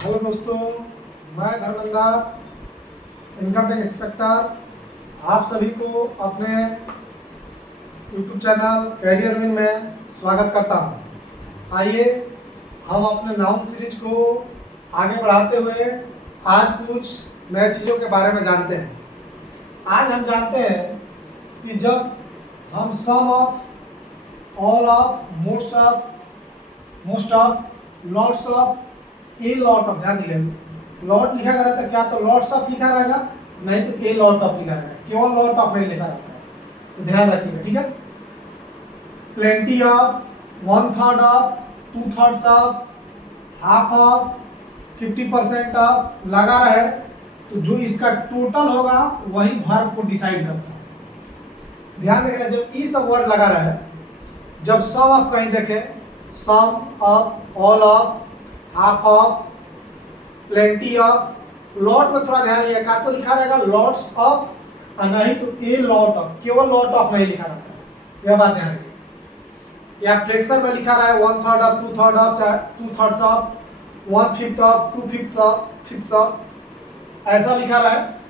Hello दोस्तों, मैं Dharmendra, income tax inspector आप सभी को अपने यूट्यूब चैनल कैरियर विन में स्वागत करता हूं। आइए हम अपने नाउन सीरीज को आगे बढ़ाते हुए आज कुछ नए चीज़ों के बारे में जानते हैं। आज हम जानते हैं कि जब हम some of, all of, most of, lots of, a lot of, ध्यान दीजिए लॉट लिखा गया रहता है क्या, तो लॉट्स ऑफ लिखा रहेगा, नहीं तो ए लॉट ऑफ लिखा रहेगा, केवल लॉट ऑफ नहीं लिखा रहता है, तो ध्यान रखिएगा, ठीक है। Plenty of, 1/3 of, 2/3 of, half of, 50% of लगा रहे, तो जो इसका टोटल होगा वही वर्ब को डिसाइड करता है। ध्यान रखना, जब ई सब वर्ड लगा रहे, जब सम ऑफ कहीं देखे, some of, all of, half of, plenty of, lot में थोड़ा ध्यान रखिएगा, तो लिखा रहेगा लॉट्स ऑफ और नहीं तो ए लॉट ऑफ, केवल लॉट ऑफ नहीं लिखा रहता है, यह बात ध्यान रखिए। या फ्लेक्सर में लिखा रहा है 1/3 of, 2/3 of, 2/3 of, 1/5 of, 2/5 of, 5 of, ऐसा लिखा रहा है,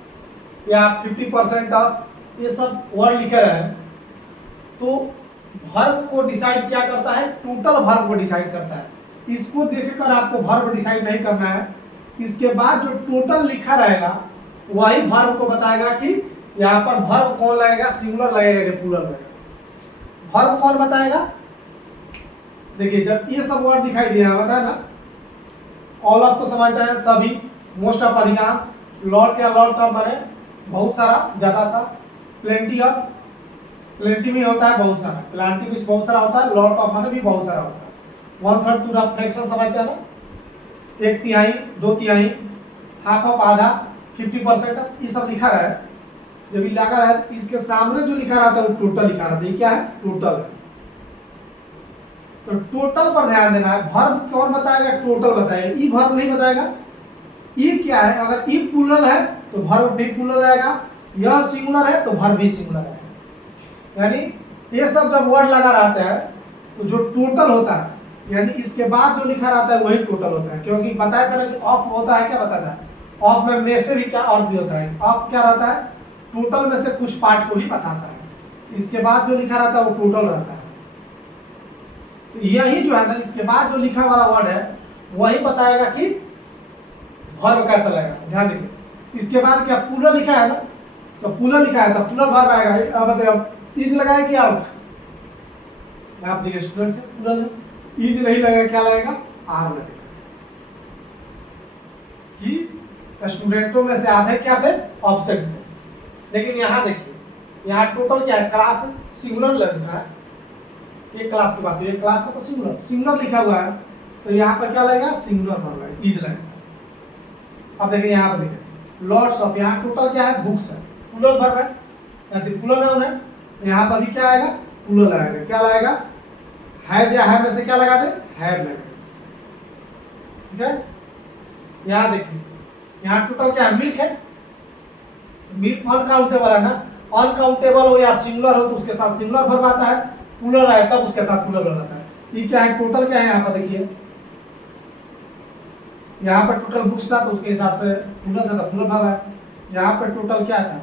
या 50% ऑफ, ये सब वर्ड लिखे रहे हैं। तो वर्ब को डिसाइड क्या करता है, टोटल वर्ब को डिसाइड करता है। इसको देखकर आपको वर्ब डिसाइड नहीं करना है, इसके बाद जो टोटल लिखा रहेगा वही वर्ब को बताएगा कि यहाँ पर वर्ब कौन लगेगा, सिंगुलर लगेगा कि प्लूरल लगेगा। वर्ब कौन बताएगा, देखिए जब ये सब वर्ड दिखाई दे रहा है ना, ऑल ऑफ तो समझते हैं सभी, मोस्ट ऑफ अधिकांश, लॉट क्या, लॉट ऑफ माने बहुत सारा, ज्यादा सा, प्लेंटी ऑफ, प्लेंटी भी होता है बहुत सारा, प्लेंटी भी बहुत सारा होता है, लॉट ऑफ माने भी बहुत सारा होता है। 1/3 पूरा फ्रैक्शन समझते हैं ना, 1/3, 2/3, हाफ ऑफ आधा, 50%, ये सब लिखा रहा है। जब ये लगा रहा है तो इसके सामने जो लिखा रहता है वो टोटल लिखा रहता है, ये क्या है, टोटल है। तो टोटल पर ध्यान देना है, वर्ब कौन बताएगा, टोटल बताएगा, ई वर्ब नहीं बताएगा। ई क्या है, अगर ई प्लूरल है तो वर्ब भी प्लूरल आएगा, यह सिंगुलर है तो वर्ब भी सिंगुलर आएगा। यानी ये सब जब वर्ड लगा रहता है तो जो टोटल होता है, यानी इसके बाद जो लिखा रहता है वही टोटल होता है। क्योंकि बताया था ना कि ऑफ होता है, क्या बताता है, ऑफ में से भी क्या और भी होता है, ऑफ क्या रहता है, टोटल में से कुछ पार्ट को भी बताता है। इसके बाद जो लिखा रहता है वो टोटल रहता है। तो यही जो है ना, इसके बाद जो लिखा वाला वर्ड है वही बताएगा कि वर्ब कैसा लगेगा। ध्यान देखिए, इसके बाद क्या प्लूरल लिखा है ना, तो प्लूरल लिखा है तो प्लूरल वर्ब आएगा। अब बताइए इज लगाए क्या, आप देखिए स्टूडेंट से प्लूरल इज नहीं लगेगा, क्या लगेगा, आर लगेगा। कि स्टूडेंटों में से आधे क्या थे, ऑब्सेंट थे। लेकिन यहाँ देखिए, यहाँ टोटल क्या है, क्लास सिंगुलर लिखा है, एक क्लास की बात है, एक क्लास का तो सिंगुलर सिंगुलर लिखा हुआ है, तो यहाँ पर क्या लगेगा, सिंगुलर वर्ब है, इज लगेगा। अब देखिए यहाँ पर देखिए लॉट्स ऑफ, यहाँ टोटल क्या है, बुक्स है, प्लूरल वर्ब है, या तो प्लूरल नाउन है, यहाँ पर भी क्या आएगा, प्लूरल आएगा, क्या लगेगा, है, या है में से क्या लगा दे, हैव लगेगा, ठीक है। यहाँ देखिए, यहाँ टोटल क्या है, मिल्क है, मिल्क अनकाउंटेबल है ना, अनकाउंटेबल हो या सिंगुलर हो तो उसके साथ सिंगुलर वर्ब आता है, प्लूरल है तब उसके साथ प्लूरल वर्ब आता है। ये क्या है, टोटल क्या है, यहाँ पर देखिए, यहाँ पर टोटल बुक्स था तो उसके हिसाब से प्लूरल था, प्लूरल वर्ब है। यहाँ पर टोटल क्या था,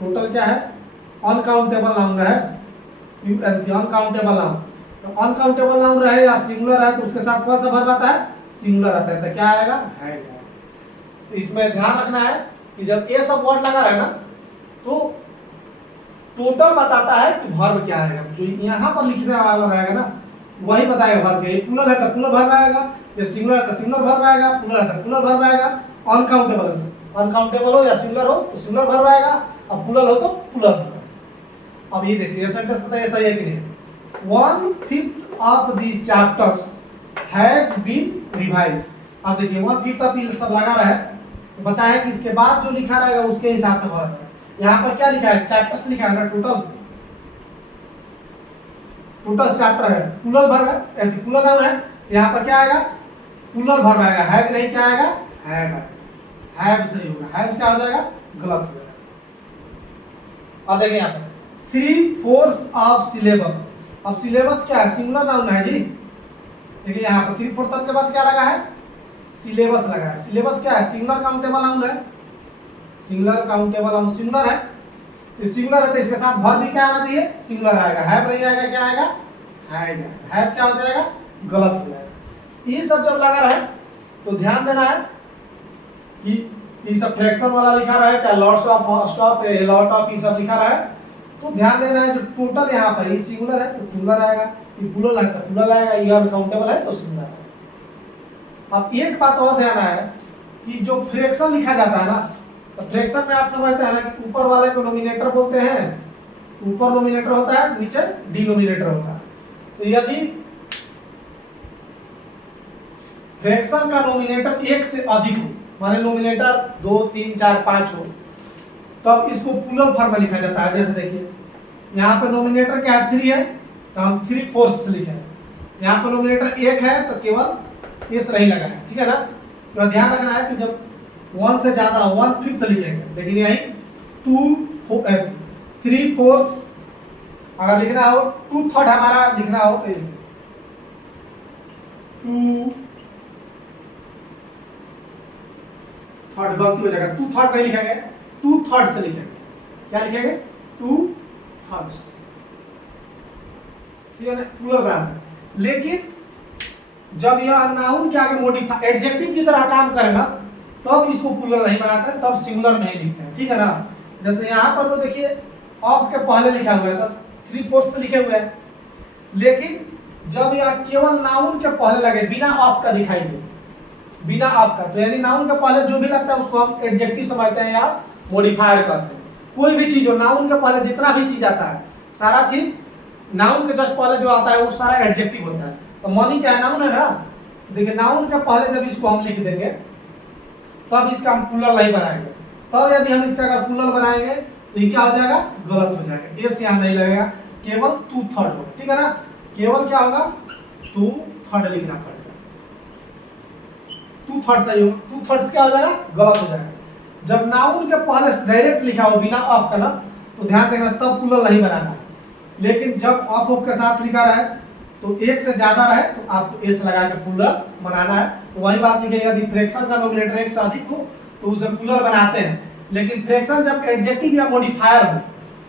टोटल क्या है, अनकाउंटेबल नाउन है, अनकाउंटेबल नाउन, तो अनकाउंटेबल नाउन रहे या सिंगुलर है तो उसके साथ कौन सा वर्ब आता है, सिंगुलर आता है, तो क्या आएगा, है। तो इसमें ध्यान रखना है कि जब ये सब वर्ड लगा रहे ना तो टोटल बताता है कि वर्ब क्या आएगा। जो यहाँ पर लिखने वाला रहेगा ना वही बताएगा वर्ब क्या, प्लूरल है तो प्लूरल वर्ब आएगा, या सिंगुलर है तो सिंगुलर वर्ब आएगा, प्लूरल है तो प्लूरल वर्ब आएगा, अनकाउंटेबल हो या सिंगुलर हो तो सिंगुलर वर्ब आएगा, और प्लूरल हो तो प्लूरल वर्ब। अब ये देखिए, ये सेंटेंस बताइए सही है कि नहीं। 1/5 of the chapters has been revised. अब देखिए 1/5 ऑफ ये सब लगा रहा है, तो बताया कि इसके बाद जो लिखा रहेगा उसके हिसाब से वर्ब है। यहाँ पर क्या लिखा है, चैप्टर्स लिखा है ना, टोटल चैप्टर है, प्लूरल वर्ब है, प्लूरल नाउन है, यहाँ पर क्या आएगा, प्लूरल वर्ब आएगा, हैज नहीं क्या आएगा, हैव आएगा, हैव सही होगा, हैज क्या हो जाएगा, गलत हो जाएगा। अब देखिए यहाँ पर 3/4 ऑफ सिलेबस। अब सिलेबस क्या है, सिंगुलर नाउन है जी, देखिए यहाँ पर 3/4 तक के बाद क्या लगा है, सिलेबस लगा है। सिलेबस क्या है, सिंगुलर काउंटेबल नाउन है, सिंगुलर काउंटेबल नाउन सिंगुलर है। तो सिंगुलर है तो इसके साथ वर्ब भी क्या आना चाहिए, सिंगुलर आएगा। हैव नहीं आएगा, क्या आएगा, हैज। हैव क्या हो जाएगा, गलत हो जाएगा। ये सब जब लगा रहे तो ध्यान देना है कि ये सब फ्रैक्शन वाला लिखा रहा है, चाहे lots of, most of, a lot of, ये सब लिखा रहा है, तो ध्यान देना है जो टोटल यहाँ पर ये सिंगुलर है तो सिंगुलर आएगा, ये प्लूरल है तो प्लूरल आएगा, ये अनकाउंटेबल है तो सिंगुलर आएगा। अब एक बात और ध्यान है कि जो फ्रैक्शन लिखा जाता है ना, तो फ्रैक्शन में आप समझते हैं ना कि ऊपर वाले को नोमिनेटर बोलते हैं, ऊपर नोमिनेटर होता है, नीचे डिनोमिनेटर होता है। तो यदि फ्रैक्शन का नोमिनेटर एक से अधिक हो, माने नोमिनेटर 2, 3, 4, 5 हो, तब इसको प्लूरल फॉर्म में लिखा जाता है। जैसे देखिए यहाँ पे नोमिनेटर क्या है, 3 है तो हम 3/4 लिखे। यहाँ पे नोमिनेटर 1 है तो केवल एस नहीं लगा है, ठीक है ना। तो ध्यान रखना है कि जब 1 से ज्यादा 1/5 लिखेंगे, लेकिन यही 3/4 अगर लिखना हो, 2/3 हमारा लिखना हो तो 2/3 गलती हो जाएगा, 2/3 नहीं लिखेंगे, 2/3 से लिखेंगे। क्या लिखेंगे, 2/3, ठीक है ना, प्लूरल बनाना। लेकिन जब यह नाउन के आगे मॉडिफाई एडजेक्टिव की तरह काम करे ना, तब इसको प्लूरल नहीं बनाते, तब सिंगुलर नहीं लिखते हैं, ठीक है ना। जैसे यहाँ पर तो देखिए ऑफ के पहले लिखा हुआ है तो 3/4 से लिखे हुए हैं, लेकिन जब यह केवल नाउन के पहले लगे, बिना ऑफ का दिखाई दे, बिना ऑफ का, तो यानी नाउन के पहले जो भी लगता है उसको हम एडजेक्टिव समझते हैं या मॉडिफायर करते हैं। कोई भी चीज हो, नाउन के पहले जितना भी चीज आता है, सारा चीज नाउन के जस्ट पहले जो आता है वो सारा एडजेक्टिव होता है। तो मनी क्या है, नाउन है ना। देखिए नाउन के पहले जब इसको हम लिख देंगे तब इसका हम प्लूरल नहीं बनाएंगे, तब यदि हम इसका अगर प्लूरल बनाएंगे तो ये क्या हो जाएगा, गलत हो जाएगा, एस यहाँ नहीं लगेगा, केवल 2/3 होगा, ठीक है ना। केवल क्या होगा, 2/3 लिखना पड़ेगा, 2/3 सही हो, 2/3 क्या हो जाएगा, गलत हो जाएगा। जब नाउन के पहले डायरेक्ट लिखा हो बिना ऑफ का ना, तो ध्यान देना तब प्लूरल नहीं बनाना है। लेकिन जब ऑफ के साथ लिखा रहे तो एक से ज्यादा रहे तो आपको एस लगा के प्लूरल बनाना है। तो वही बात लिखिएगा, यदि फ्रैक्शन का नोमिनेटर एक से अधिक हो तो उसे प्लूरल बनाते हैं, लेकिन फ्रैक्शन जब एडजेक्टिव या मॉडिफायर हो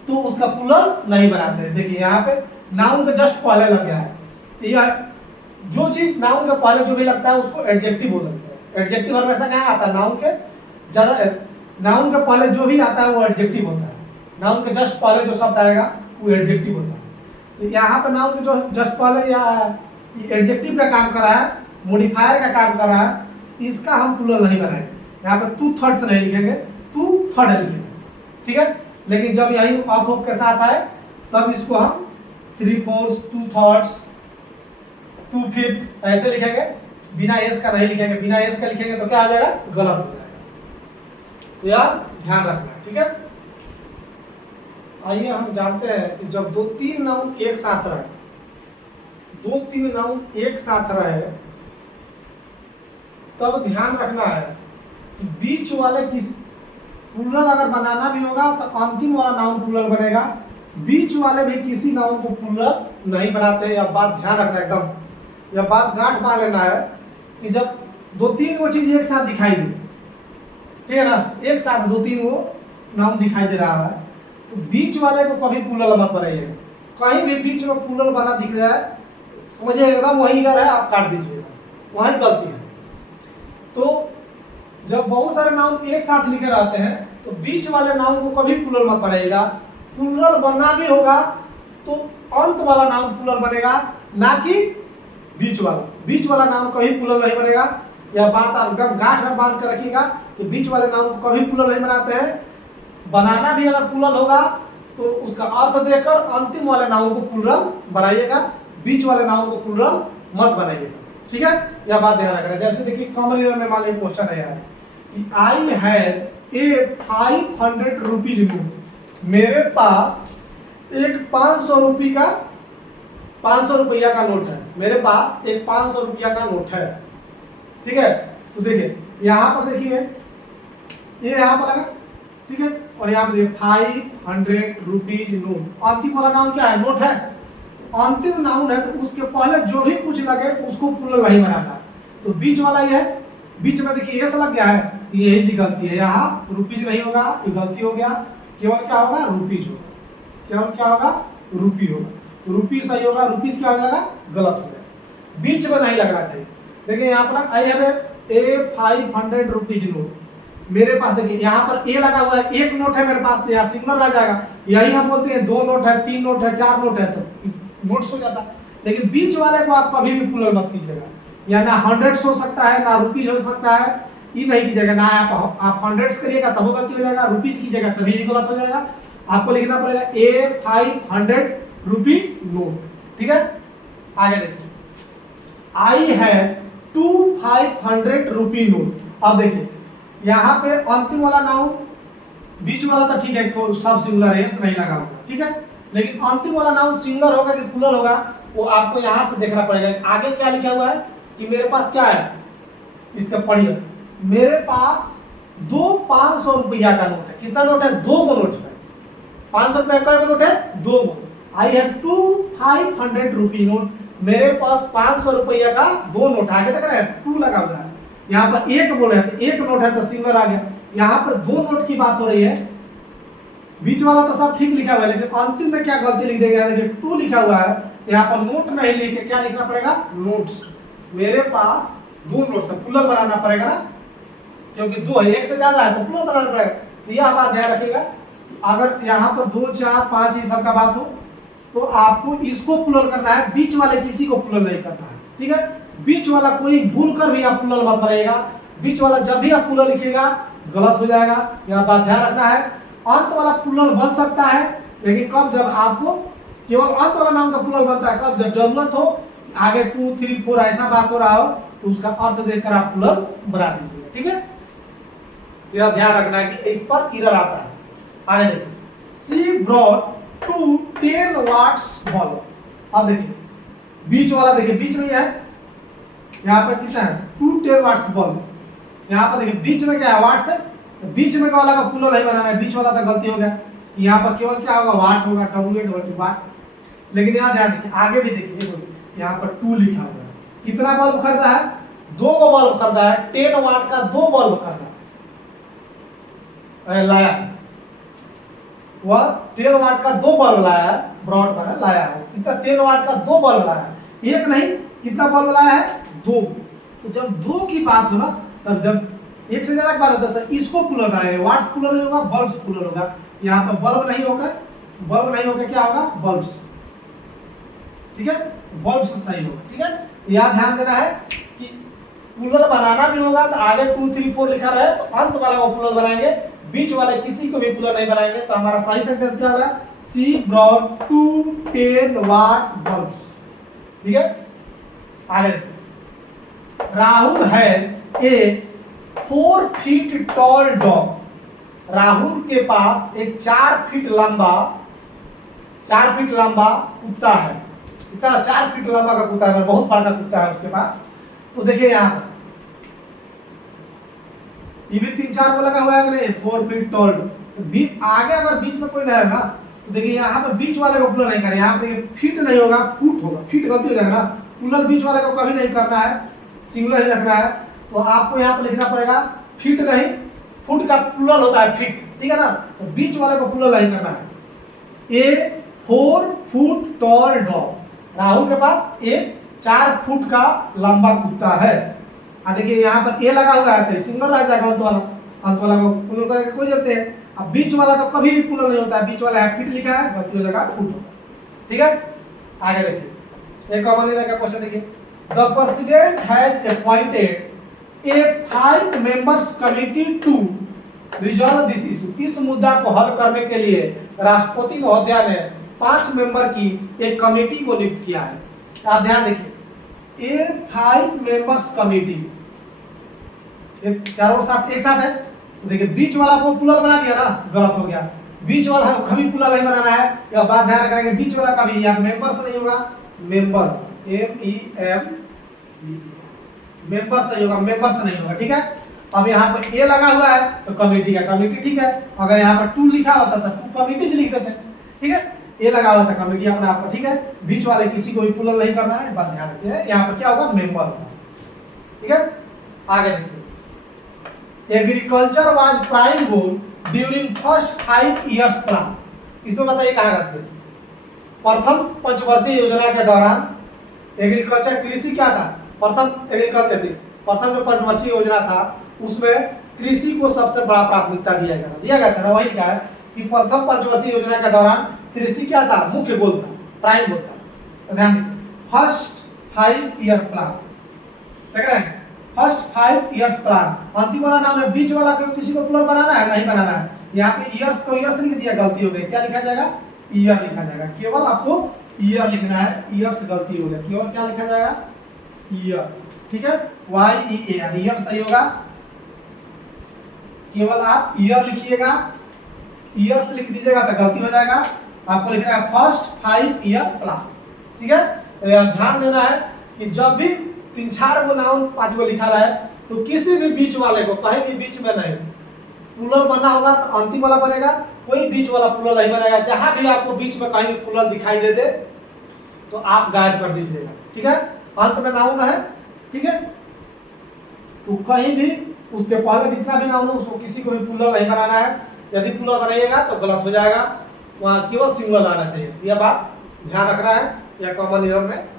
तो उसका प्लूरल नहीं बनाते हैं। देखिए यहाँ पे नाउन के जस्ट पहले लग गया है, यह जो चीज नाउन के पहले जो भी लगता है उसको एडजेक्टिव बोलते हैं। एडजेक्टिव हमेशा क्या आता है, नाउन के ज्यादा, नाउन के पहले जो भी आता है वो एडजेक्टिव होता है, नाउन के जस्ट पहले जो शब्द आएगा वो एडजेक्टिव होता है। तो यहाँ पे नाउन के जो जस्ट पहले या एडजेक्टिव का काम कर रहा है, मॉडिफायर का काम कर रहा है, इसका हम प्लूरल नहीं बनाएंगे। यहाँ पे 2/3 नहीं लिखेंगे, 2/3 लिखेंगे, ठीक है। लेकिन जब यही ऑफ के साथ आए तब इसको हम 3/4, 2/3, 2/5 ऐसे लिखेंगे, बिना एस का नहीं लिखेंगे। बिना एस का लिखेंगे तो क्या हो जाएगा, गलत हो जाएगा। तो यार ध्यान रखना है, ठीक है। आइए हम जानते हैं कि जब 2-3 नाउन एक साथ रहे, 2-3 नाउन एक साथ रहे, तब ध्यान रखना है कि बीच वाले किस प्लूरल अगर बनाना भी होगा तो अंतिम वाला नाउन प्लूरल बनेगा, बीच वाले भी किसी नाउन को प्लूरल नहीं बनाते। यह बात ध्यान रखना, एकदम यह बात गांठ बांध लेना है कि जब 2-3 वो चीज एक साथ दिखाई दे, ठीक है ना, एक साथ 2-3 वो नाउन दिखाई दे रहा है, तो बीच वाले को कभी प्लूरल मत बनाइएगा। कहीं भी बीच में प्लूरल बना दिख जाए, समझिए एकदम वही इधर है, आप काट दीजिएगा, वही गलती है। तो जब बहुत सारे नाउन एक साथ लिखे रहते हैं तो बीच वाले नाउन को कभी प्लूरल मत बनाइएगा। प्लूरल बनना भी होगा तो अंत वाला नाउन प्लूरल बनेगा, ना कि बीच वाला। बीच वाला नाउन कभी प्लूरल नहीं बनेगा। यह बात आप एकदम गांठ में बांध कर रखिएगा कि बीच वाले नाउन को कभी प्लूरल नहीं बनाते हैं। बनाना भी अगर प्लूरल होगा तो उसका अर्थ देकर अंतिम वाले नाउन को प्लूरल बनाइएगा, बीच वाले नाउन को प्लूरल मत बनाइएगा, ठीक है। यह बात ध्यान रखना। जैसे देखिए कॉमन ईयर में मान लीजिए क्वेश्चन है यार, I had a 500 rupees note, मेरे पास एक 500 रुपये का 500 रुपया का नोट है, मेरे पास एक 500 रुपया का नोट है, ठीक है। तो देखिए यहाँ पर देखिए ये यहाँ पर लगा, ठीक है, और यहाँ पे 500 रुपीज नोट, अंतिम वाला नाम क्या है, नोट है। अंतिम नाउन है तो उसके पहले जो भी कुछ लगे उसको प्लूरल नहीं बनाना। तो बीच वाला ये है, बीच में देखिए एस लग गया है, यही जी गलती है, यहाँ रुपीज नहीं होगा, ये गलती हो गया, केवल क्या होगा रुपीज होगा, केवल क्या होगा रुपी होगा, रुपी सही होगा, रुपीज क्या हो जाएगा गलत हो जाएगा, बीच में नहीं लगना चाहिए। देखिए यहाँ पर I have a 500 rupees note, मेरे पास देखिए यहाँ पर ए लगा हुआ है, एक नोट है मेरे पास, तो यहाँ सिंगल आ जाएगा। यही हम बोलते हैं 2 नोट है, 3 नोट है, 4 नोट है तो नोट्स हो जाता है। लेकिन बीच वाले को आप कभी भी प्लूरल मत कीजिएगा, या ना हंड्रेड्स हो सकता है ना रुपीज हो सकता है, ये नहीं कीजिएगा ना। आप हंड्रेड्स करिएगा तब वो गलती हो जाएगा, रुपीज कीजिएगा तभी भी गलत हो जाएगा। आपको लिखना पड़ेगा ए 500 रुपी नोट। ठीक है, आगे देखिए आई है 500 रुपी नोट। अब देखिए यहाँ पे अंतिम वाला नाउन, बीच वाला तो ठीक है, तो सब सिंगुलर है, नहीं लगा होगा, ठीक है। लेकिन अंतिम वाला नाउन सिंगुलर होगा कि प्लूरल होगा वो आपको यहाँ से देखना पड़ेगा। आगे क्या लिखा हुआ है कि मेरे पास क्या है, इसका पढ़िए, मेरे पास 2 500 रुपया का नोट है। कितना नोट है, 2 गो नोट है। 500 रुपया का नोट है, 2 गो। आई हैव 500 रुपी नोट, मेरे पास 500 रुपया का 2 नोट। आगे देख रहे हैं 2 लगा हुआ है, यहाँ पर एक बोले हैं तो एक नोट है तो सिंगल आ गया। यहाँ पर 2 नोट की बात हो रही है, बीच वाला तो सब ठीक लिखा हुआ है, लेकिन अंतिम में क्या गलती लिख देगा, देखिए 2 लिखा हुआ है, यहाँ पर नोट नहीं लिख के क्या लिखना पड़ेगा नोट्स। मेरे पास 2 नोट्स है, प्लूरल बनाना पड़ेगा ना, क्योंकि 2 है, 1 से ज्यादा है तो प्लूरल बनाना पड़ेगा। तो यह बात ध्यान रखिएगा, अगर यहाँ पर 2 4 5 ही सब का बात हो तो आपको इसको प्लूरल करना है, बीच वाले किसी को प्लूरल नहीं करना है। ठीक है, बीच वाला कोई भूल कर भी आप प्लूरल मत बनाइएगा, बीच वाला जब भी आप प्लूरल लिखिएगा गलत हो जाएगा, यह बात ध्यान रखना है। अंत वाला प्लूरल बन सकता है, लेकिन कब, जब आपको केवल अंत वाला नाम का प्लूरल बनता है कब, जब जरूरत हो, आगे 2 3 4 ऐसा बात हो रहा हो तो उसका अर्थ देखकर आप प्लूरल बना दीजिएगा। ठीक है, यह ध्यान रखना है कि इस पर एरर आता है। आगे देखिए, शी ब्रॉट 2 10 वाट्स बल्ब। अब देखिए बीच वाला, देखिए बीच में है, यहाँ पर कितना है 2 10 वाट्स बल्ब। यहाँ पर देखिए बीच में क्या है वाट्स है, तो बीच में वाला का प्लूरल नहीं बनाना है, बीच वाला तो गलती हो गया, यहाँ पर केवल क्या होगा वाट होगा, W वाट। लेकिन यहाँ ध्यान देखिए आगे भी देखिए, यहाँ पर 2 लिखा हुआ है, कितना बल्ब खरीदा है 2 गो बल्ब खरीदा है, 10 वाट का 2 बल्ब खरीदा लाया, वह 10 वाट का 2 बल्ब लाया है, ब्रॉड पर लाया है, कितना 10 वाट का 2 बल्ब लाया है, एक नहीं कितना बल्ब लाया है 2। तो जब 2 की बात हो ना, तब जब 1 से ज्यादा की बात होता है तो इसको प्लूरल बनाएंगे, वाट्स प्लूरल नहीं होगा, बल्ब्स प्लूरल होगा। यहाँ पर बल्ब नहीं होकर क्या होगा बल्ब्स। ठीक है, बल्ब्स सही होगा। ठीक है, यह ध्यान देना है कि प्लूरल बनाना भी होगा तो आगे 2 3 4 लिखा रहे तो अंत वाला को प्लूरल बनाएंगे, बीच वाले किसी को भी प्लूरल नहीं बनाएंगे। तो हमारा सही सेंटेंस क्या होगा, शी ब्रॉट 2 10 वाट बल्ब्स। ठीक है, आगे राहुल है ए 4 फीट टॉल डॉग। राहुल के पास एक 4 फीट लंबा कुत्ता है। कितना 4 फीट लंबा का कुत्ता है, बहुत बड़ा कुत्ता है उसके पास। तो देखिए यहाँ पर ये भी 3 4 को लगा हुआ है कि नहीं, 4 फीट टॉल। आगे अगर बीच में कोई नहीं है ना, तो देखिए यहाँ पे बीच वाले को प्लूरल नहीं करें, यहाँ पे देखिए फीट नहीं होगा फुट होगा, फीट गलती हो जाएगा ना, प्लूरल बीच वाले को कभी नहीं करना है, सिंगुलर ही रखना है। तो आपको यहाँ पे लिखना पड़ेगा फीट नहीं, फुट का प्लूरल होता है फीट। ठीक है ना, तो बीच वाले को प्लूरल नहीं करना है। ए 4 फुट टॉल डॉग, राहुल के पास एक 4 फुट का लंबा कुत्ता है। देखिए यहाँ पर ए लगा हुआ है तो सिंगल आ जाएगा, अंत वाला को प्लूरल करने की कोई जरूरत है। अब बीच वाला तो कभी भी प्लूरल नहीं होता है, बीच वाला है फीट लिखा है, गलती हो जाएगा फुट होगा। ठीक है, आगे देखिए एक कॉमन का क्वेश्चन देखिए, the president has appointed a 5 members committee to resolve this issue. इस मुद्दा को हल करने के लिए राष्ट्रपति महोदय ने 5 मेंबर की एक कमेटी को नियुक्त किया है। आप ध्यान देखिए, ए 5 मेंबर्स कमेटी, चारों साथ एक साथ है, तो देखिए बीच वाला को प्लूरल बना दिया ना, गलत हो गया। बीच वाला को कभी प्लूरल नहीं बनाना है, यह बात ध्यान रखेंगे। बीच वाला कभी या मेंबर्स नहीं होगा, मेंबर MEM मेंबर्स नहीं होगा, मेंबर्स नहीं होगा। ठीक है, अब यहाँ पर ए लगा हुआ है तो कमेटी का कमेटी। ठीक है, अगर यहाँ पर 2 लिखा होता तो 2 कमिटीज लिख देते। ठीक है, ए लगा हुआ था कमिटी अपने आप पर, ठीक है। बीच वाले किसी को भी पुनः नहीं करना है, बात ध्यान रखिए। यहाँ पर क्या होगा, मेंबर होगा, ठीक है। आगे देखिए, agriculture was prime goal during first 5 years plan. इसमें बताइए कहाँ गलती है। प्रथम पंचवर्षीय योजना के दौरान एग्रीकल्चर कृषि क्या था, प्रथम एग्रीकल्चर प्रथम जो पंचवर्षीय योजना था उसमें कृषि को सबसे बड़ा प्राथमिकता दिया गया था ना। वही लिखा है कि प्रथम पंचवर्षीय योजना के दौरान कृषि क्या था, मुख्य गोल था, प्राइम गोल था। तो ध्यान दीजिए, फर्स्ट 5 ईयर प्लान देख रहे हैं, फर्स्ट 5 इयर्स प्लान। अंतिम वाला नाम है, बीच वाला किसी को प्लस बनाना है, नहीं बनाना है। यहाँ पे ईयर्स को ईयर्स लिख दिया, गलती हो गई। क्या लिखा जाएगा, ईयर लिखा जाएगा। केवल आपको ईयर लिखना है, ईयर्स गलती हो गया। केवल क्या लिखा जाएगा, ईयर, ठीक है। YEAR ईयर सही होगा। केवल आप ईयर लिखिएगा, ईयर्स लिख दीजिएगा तो गलती हो जाएगा। आपको लिखना है फर्स्ट 5 ईयर प्लान, ठीक है। तो यह ध्यान देना है कि जब भी 3-4 गो नाउन 5 गो लिखा रहा है तो किसी भी बीच वाले को कहीं भी बीच में नहीं, प्लूरल बनना होगा तो अंतिम वाला बनेगा, कोई बीच वाला प्लूरल नहीं बनेगा। जहां भी आपको बीच में कहीं भी प्लूरल दिखाई दे दे तो आप गायब कर दीजिएगा, ठीक है। अंत में नाउन है, ठीक है। तो कहीं भी उसके पहले जितना भी नाउन हो उसको किसी को भी प्लूरल नहीं बनाना है। यदि प्लूरल बनाइएगा तो गलत हो जाएगा, वहां केवल सिंगल आना चाहिए। यह बात ध्यान रखना है, यह कॉमन एरर में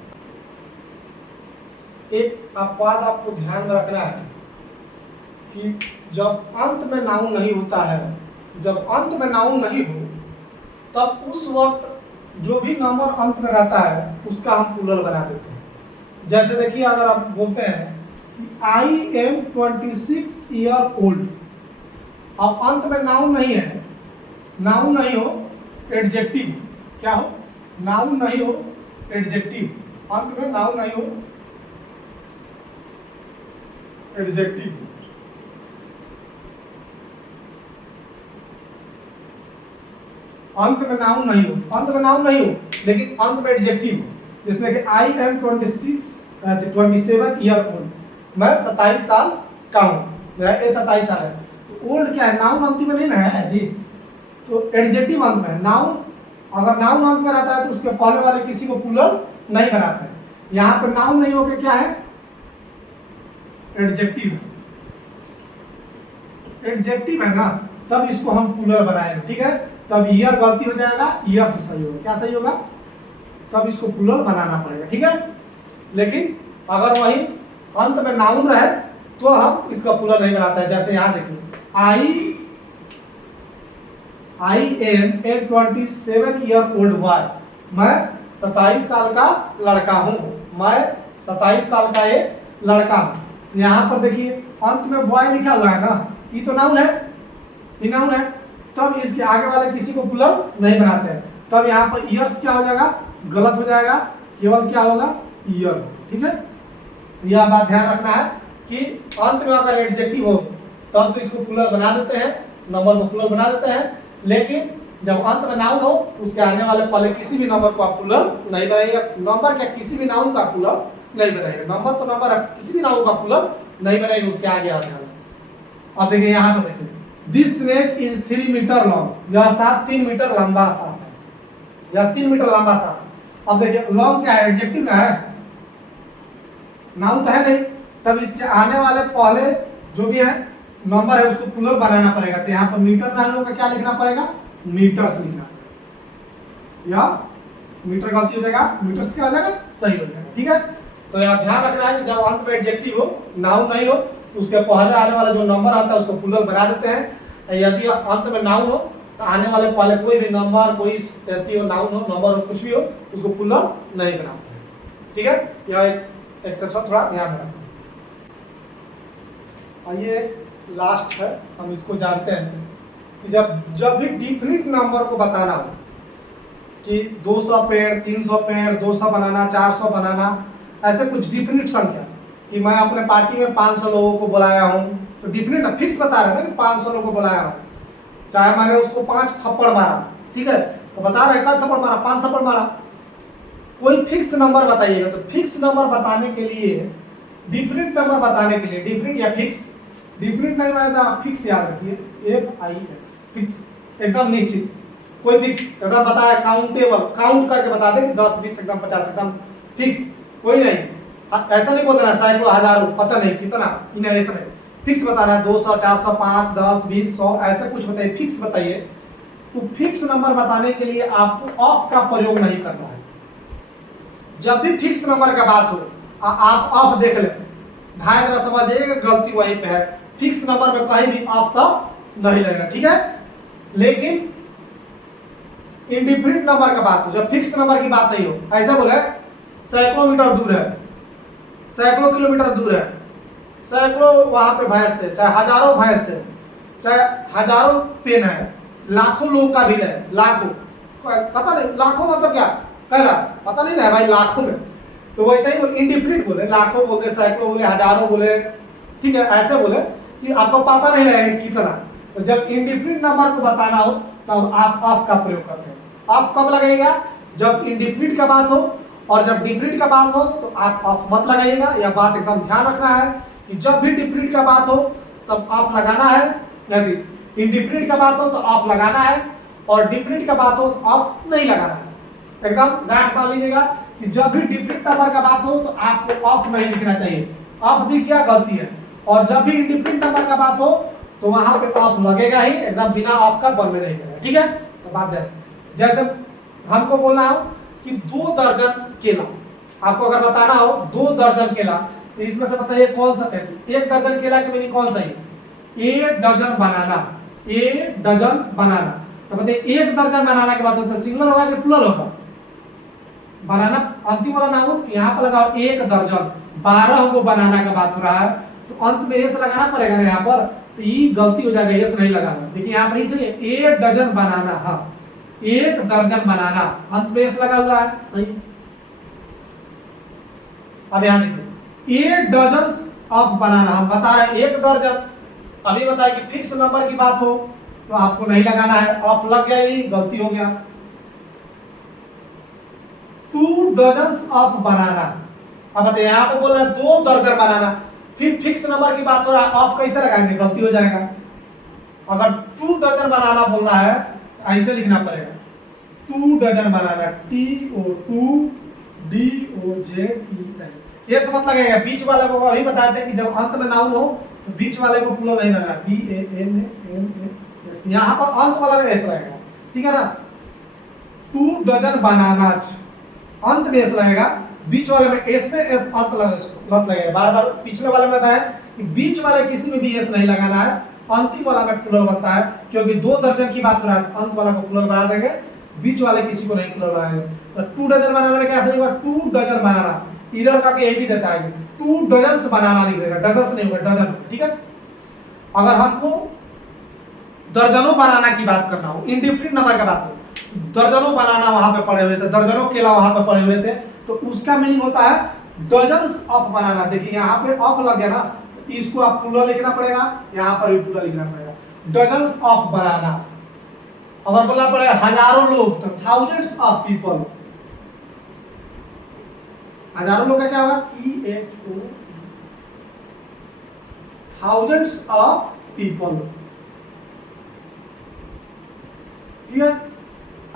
एक बात आपको ध्यान में रखना है कि जब अंत में नाउन नहीं होता है, जब अंत में नाउन नहीं हो तब उस वक्त जो भी नंबर अंत में रहता है उसका हम प्लूरल बना देते हैं। जैसे देखिए, अगर आप बोलते हैं I am 26 ईयर ओल्ड, अब अंत में नाउन नहीं है, नाउन नहीं हो, एडजेक्टिव क्या हो, नाउन नहीं हो, एडजेक्टिव, अंत में नाउन नहीं हो, एडजेक्टिव। अंत में नाउन नहीं हो, अंत में नाउन नहीं हो लेकिन अंत में एडजेक्टिव हो। जैसे कि I am 27 ईयर ओल्ड, मैं 27 साल का हूँ, मेरा एज 27 साल है। तो ओल्ड क्या है, नाउन अंतिम में नहीं ना है जी, तो एडजेक्टिव अंत में है। नाउन अगर नाउन अंत में रहता है तो उसके पहले वाले किसी को प्लूरल नहीं बनाते हैं। यहाँ पे नाउन नहीं होकर क्या है, एडजेक्टिव, एडजेक्टिव है ना, तब इसको हम प्लूरल बनाएंगे, ठीक है। तब ईयर गलती हो जाएगा, ईयर से सही होगा। क्या सही होगा, तब इसको प्लूरल बनाना पड़ेगा, ठीक है। लेकिन अगर वही अंत में नाउन रहे तो हम इसका प्लूरल नहीं बनाते हैं। जैसे यहाँ देखिए, I am a 27 year old boy, मैं 27 साल का लड़का हूँ, मैं 27 साल का एक लड़का हूँ। यहाँ पर देखिए अंत में बॉय लिखा हुआ है ना, ये तो नाउन है, ये नाउन है, तब इसके आगे वाले किसी को प्लूरल नहीं बनाते हैं। तब यहाँ पर ईयर्स क्या हो जाएगा, गलत हो जाएगा, केवल क्या होगा, ईयर, ठीक है। यह बात ध्यान रखना है कि अंत में अगर एडजेक्टिव हो तब तो इसको प्लूरल बना देते हैं, नंबर को प्लूरल बना देते हैं। लेकिन जब अंत में नाउन हो उसके आने वाले पहले किसी भी नंबर को आप प्लूरल नहीं बनाइएगा। नंबर क्या, किसी भी नाउन का प्लूरल नहीं बनाइएगा। नंबर तो नंबर है, किसी भी नाउन का प्लूरल नहीं बनाइएगा उसके आगे आने वाला। अब देखिए यहाँ पर देखिए, this snake is 3 metre long, यह सांप 3 मीटर लंबा सांप है, यह 3 मीटर लंबा सांप। अब देखिए लॉन्ग क्या है, एडजेक्टिव ना है, नाउन तो है नहीं, तब इसके आने वाले पहले जो भी है नंबर है उसको प्लूरल बनाना पड़ेगा। तो यहाँ पर मीटर ना होगा, क्या लिखना पड़ेगा, मीटर्स लिखना पड़ेगा, या मीटर गलती हो जाएगा, मीटर्स क्या हो जाएगा, सही हो जाएगा, ठीक है। तो यहाँ ध्यान रखना है कि जब अंत में एडजेक्टिव हो, नाउन नहीं हो, उसके पहले आने वाला जो नंबर आता है उसको प्लूरल बना देते हैं। यदि अंत में नाउन हो तो आने वाले पहले कोई भी नंबर, कोई नाउन हो, नंबर हो, कुछ भी हो, उसको प्लूरल नहीं बनाते हैं, ठीक है। यह एक एक्सेप्शन थोड़ा ध्यान में रखना। आइए लास्ट है, हम इसको जानते हैं कि जब भी डिफिनिट नंबर को बताना हो कि 200 पेड़, 300 पेड़, 200 बनाना, 400 बनाना, ऐसे कुछ डिफिनिट संख्या कि मैं अपने पार्टी में 500 लोगों को बुलाया हूँ, तो डिफिनिट फिक्स बता रहे हैं ना कि 500 लोगों को बुलाया हूँ, चाहे मैंने उसको 5 थप्पड़ मारा, ठीक है, तो बता रहे कब थप्पड़ मारा, 5 थप्पड़ मारा। कोई फिक्स नंबर बताइएगा, तो फिक्स नंबर बताने के लिए, डिफिनिट नंबर बताने के लिए, डिफिनिट या फिक्स, डिफिनिट नहीं माना, फिक्स याद रखिए, FIX, फिक्स, एकदम निश्चित, कोई फिक्स एकदम बताया, काउंटेबल, काउंट करके बता दे कि 10 20 एकदम 50 एकदम फिक्स, कोई नहीं। ऐसा नहीं बोल देना सैकड़ों हजारों पता नहीं कितना, इन्हें ऐसा नहीं, फिक्स बताना है 200 400 5 10 20 100 ऐसा कुछ बताइए, फिक्स बताइए। तो फिक्स नंबर बताने के लिए आपको ऑफ का प्रयोग नहीं करना है। जब भी फिक्स नंबर का बात हो आप ऑफ देख ले, भाई जरा समझिएगा गलती वहीं पे है, फिक्स नंबर में कहीं भी ऑफ का नहीं लगेगा, ठीक है। लेकिन इंडिफिनिट नंबर का बात हो, जब फिक्स नंबर की बात नहीं हो, ऐसा बोले सैकड़ों मीटर दूर है, सैकड़ों किलोमीटर दूर है, सैकड़ों वहां पे भैंस थे, चाहे हजारों भैंस थे, चाहे हजारों पेन है, लाखों लोग का भी है, लाखों, पता नहीं लाखों मतलब क्या कहला, पता नहीं ना भाई लाखों में, तो वैसे ही इंडिफिनिट बोले, लाखों बोले, सैकड़ों बोले, हजारों बोले, ठीक है, ऐसे बोले कि आपको पता नहीं लगेगा कितना। तो जब इंडिफिनिट नंबर को बताना हो तब आप ऑफ का प्रयोग करते हैं। ऑफ कब लगेगा? जब इंडिफिनिट का बात हो, और जब डिफिनिट का बात हो तो आप ऑफ मत लगाइएगा। यह बात एकदम ध्यान रखना है कि जब भी डिफिनिट का बात हो तब ऑफ लगाना है, यदि इंडिफिनिट का बात हो तो ऑफ लगाना है, और डिफिनिट का बात हो तो ऑफ नहीं लगाना है। एकदम गांठ बांध लीजिएगा कि जब भी डिफिनिट नंबर का बात हो तो आपको ऑफ नहीं लिखना चाहिए, ऑफ दिख गया गलती है, और जब भी इंडिफिनिट नंबर का बात हो तो वहां पे ऑफ लगेगा ही, एकदम बिना ऑफ का बंद में नहीं करेगा, ठीक है। तो बात है जैसे हमको बोलना हो कि 2 दर्जन केला, आपको अगर बताना हो 2 दर्जन केला, तो इसमें से बताइए कौन सा है? 1 दर्जन केला की मीनिंग कौन सा है? 1 डजन बनाना, 1 डजन बनाना। तो बताइए 1 दर्जन बनाना के बाद होता है सिंगुलर होगा कि प्लुरल होगा? बनाना अंतिम वाला नाउन यहाँ पर लगाओ 1 दर्जन, 12 को बनाना का बात हो रहा है, तो अंत में एस लगाना पड़ेगा ना यहाँ पर, तो ये गलती हो जाएगा, एस नहीं लगाना। देखिए यहाँ पर इसलिए 1 डजन बनाना, हाँ 1 दर्जन बनाना, अंत में एस लगा हुआ है, सही। अब यहाँ देखिए 1 डजन ऑफ बनाना, हम बता रहे हैं 1 दर्जन, अभी बताया कि फिक्स नंबर की बात हो तो आपको नहीं लगाना है, ऑफ लग गया, ये गलती हो गया। 2 डजन ऑफ बनाना, अब बताइए यहाँ पे बोल रहा है 2 दर्जन बनाना, फिर फिक्स नंबर की बात हो रहा है, ऑफ कैसे लगाएंगे? गलती हो जाएगा। अगर 2 दर्जन बनाना बोलना है तो ऐसे लिखना पड़ेगा, 2 डजन बनाना, TOODOZEN, ये समझ लगेगा। बीच वाले को अभी बताए थे कि जब अंत में नाउन हो तो बीच वाले को प्लुरल नहीं बनाना, BANANAS, यहाँ पर अंत वाला में एस लगेगा, ठीक है ना। 2 डजन बनाना, अंत में एस लगेगा, बीच वाले में एस पे एस अंत लगेगा। बार बार पिछले वाले में बताया कि बीच वाले किसी में भी एस नहीं लगाना है, अंतिम वाला में प्लुरल बनता है, क्योंकि 2 दर्जन की बात हो रहा है, अंत वाला को प्लुरल बना देंगे, बीच वाले किसी को नहीं प्लुरल बनाएंगे। तो 2 डजन बनाने में क्या सही होगा? 2 डजन बनाना, इधर का के भी देता है, 2 डजन बनाना लिख देगा, डजन नहीं होगा, डजन, ठीक है। अगर हमको दर्जनों बनाना की बात करना हो, इंडिफिनिट नंबर का बात हो, दर्जनों बनाना वहां पे पड़े हुए थे, दर्जनों केला वहां पे पड़े हुए थे, तो उसका मीनिंग होता है डजन्स ऑफ बनाना। देखिए यहाँ पे ऑफ लग गया ना, इसको आप प्लुरल लिखना पड़ेगा, यहाँ पर भी प्लुरल लिखना पड़ेगा, डजन्स ऑफ बनाना। अगर बोलना पड़ेगा हजारों लोग तो थाउजेंड्स ऑफ पीपल, हजारों लोग का क्या होगा? THO, थाउजेंड्स ऑफ पीपल, ठीक है,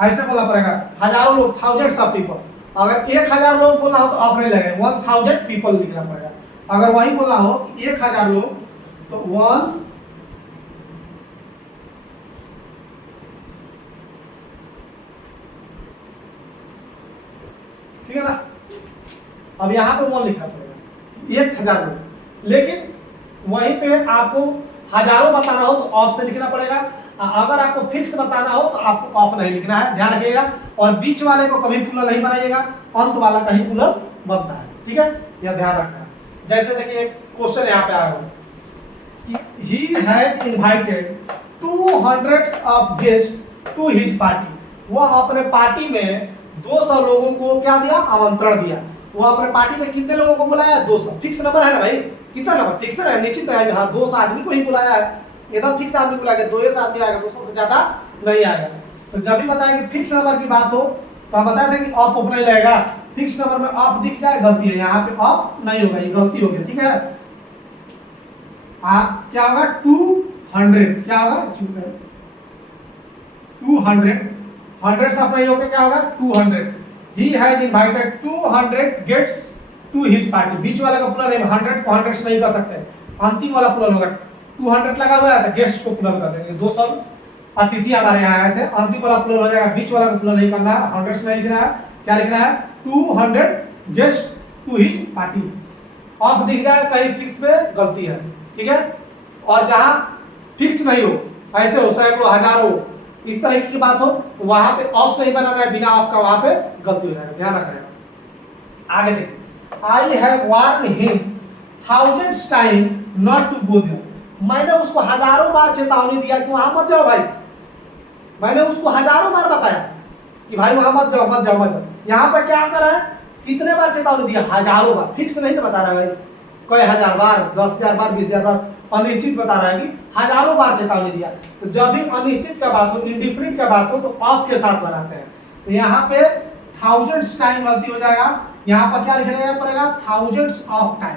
ऐसे बोलना पड़ेगा हजारों लोग, थाउजेंड्स ऑफ पीपल। अगर 1000 लोग बोलना हो तो ऑफ नहीं लगेगा, 1000 पीपल लिखना पड़ेगा। अगर वही बोलना हो 1000 लोग तो 1, ठीक है ना। अब यहाँ पे 1 लिखना पड़ेगा, 1000 लोग, लेकिन वहीं पे आपको हजारों बताना हो तो ऑफ से लिखना पड़ेगा। अगर आपको फिक्स बताना हो तो आपको ऑफ नहीं लिखना है, ध्यान रखिएगा। और बीच वाले को कभी प्लुरल नहीं बनाइएगा, अंत वाला कहीं प्लुरल बनता है, ठीक है, यह ध्यान रखना है। जैसे देखिए एक क्वेश्चन यहाँ पे आया कि he has invited 200 of guest to his party, वह अपने पार्टी में 200 लोगों को क्या दिया? आमंत्रण दिया। वो अपने पार्टी में कितने लोगों को बुलाया? 200। फिक्स नंबर है ना भाई, कितना नंबर फिक्स है? निश्चित है, हाँ 200 आदमी को ही बुलाया है, एकदम फिक्स आदमी बुलाया, 200 आदमी आएगा, 200 से ज्यादा नहीं आएगा। तो जब भी बताया कि फिक्स नंबर की बात हो तो हम बताए थे कि ऑफ नहीं लगेगा, फिक्स नंबर में ऑफ दिख जाए गलती है, यहाँ पे ऑफ नहीं होगा, ये गलती हो गई, ठीक है। क्या होगा? 200, क्या होगा? 200 100 सप्लाई होकर क्या होगा 200। He has invited 200 guests to his party. बीच वाले का प्लुरल है 100 को 100 नहीं कर सकते, अंतिम वाला प्लुरल होगा 200 लगा हुआ है तो गेट्स को प्लुरल कर देंगे। 200 अतिथि हमारे यहाँ आए थे, अंतिम वाला प्लुरल हो जाएगा, बीच वाला को प्लुरल नहीं करना है, 100 नहीं लिखना है, क्या लिखना है 200 गेट्स टू हिज पार्टी। ऑफ दिख जाए कहीं फिक्स में गलती है, ठीक है। और जहां फिक्स नहीं हो, ऐसे हो सैकड़ों हजारों इस तरह की बात हो, वहां पे ऑफ सही बनाना है, बिना ऑफ का वहां पे गलती हो जाएगा, ध्यान रखना है। आगे देखिए, I have warn him thousands time not to go there. मैंने उसको हजारों बार चेतावनी दिया कि वहां मत जाओ भाई। मैंने उसको हजारों बार बताया कि भाई वहां मत जाओ मत जाओ मत जाओ। यहाँ पर क्या कर रहा है, कितने बार चेतावनी दिया, हजारों बार। फिक्स नहीं तो बता रहा है भाई, कोई 1000 बार 10,000 बार 20,000 बार, अनिश्चित बता रहा है कि हजारों बार चेतावनी दिया। तो जब भी अनिश्चित का बात हो, इंडिफिनिट का बात हो, तो ऑफ के साथ बनाते हैं। तो यहाँ पे थाउजेंड्स टाइम गलती हो जाएगा, यहाँ पर क्या लिखना पड़ेगा thousands of time,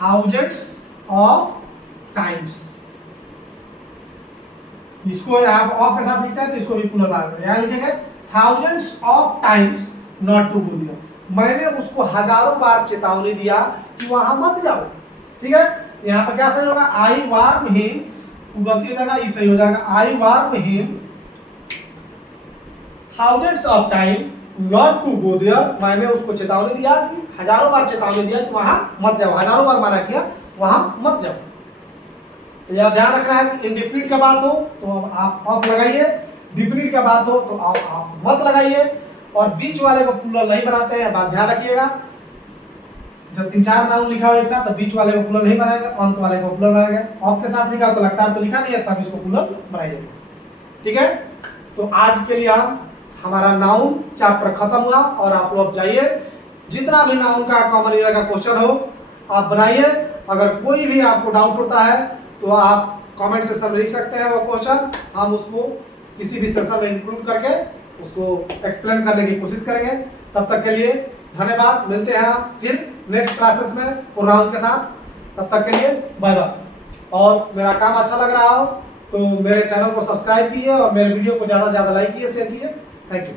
thousands of times. इसको यहाँ ऑफ के साथ लिखते हैं तो इसको भी पुनर्वार यहाँ लिखेंगे thousands of times not to go there. मैंने उसको हजारों बार चेतावनी दिया कि वहां मत जाओ, ठीक है। यहाँ पर क्या सही होगा, आई वार्न हिम, गलती हो जाएगा, ई सही हो जाएगा, I warn him thousands of time not to go there. मैंने उसको चेतावनी दिया कि हजारों बार चेतावनी दिया कि वहां मत जाओ, हजारों बार माना किया वहां मत जाओ। तो यह ध्यान रखना है कि इंडिफिनिट का बात हो तो आप ऑफ लगाइए, डिफिनिट का बात हो तो आप मत लगाइए, और बीच वाले को प्लुरल नहीं बनाते हैं, बात ध्यान रखिएगा। जब 3-4 नाउन लिखा हो एक साथ तो बीच वाले को प्लुरल नहीं बनाएंगे, अंत वाले को प्लुरल बनाएंगे। ऑफ के साथ लिखा तो लगता है तो लिखा नहीं है, तब इसको प्लुरल बनाइए, ठीक है। तो आज के लिए हमारा नाउन चैप्टर खत्म हुआ, और आप लोग जाइए जितना भी नाउन का कॉमन ईयर का क्वेश्चन हो आप बनाइए। अगर कोई भी आपको डाउट होता है तो आप कमेंट सेक्शन में लिख सकते हैं वो क्वेश्चन, हम उसको किसी भी सेशन में इंक्लूड करके उसको एक्सप्लेन करने की कोशिश करेंगे। तब तक के लिए धन्यवाद, मिलते हैं फिर नेक्स्ट क्लासेस में प्रोग्राम के साथ। तब तक के लिए बाय बाय। और मेरा काम अच्छा लग रहा हो तो मेरे चैनल को सब्सक्राइब कीजिए और मेरे वीडियो को ज़्यादा से ज़्यादा लाइक कीजिए, शेयर कीजिए। Thank you.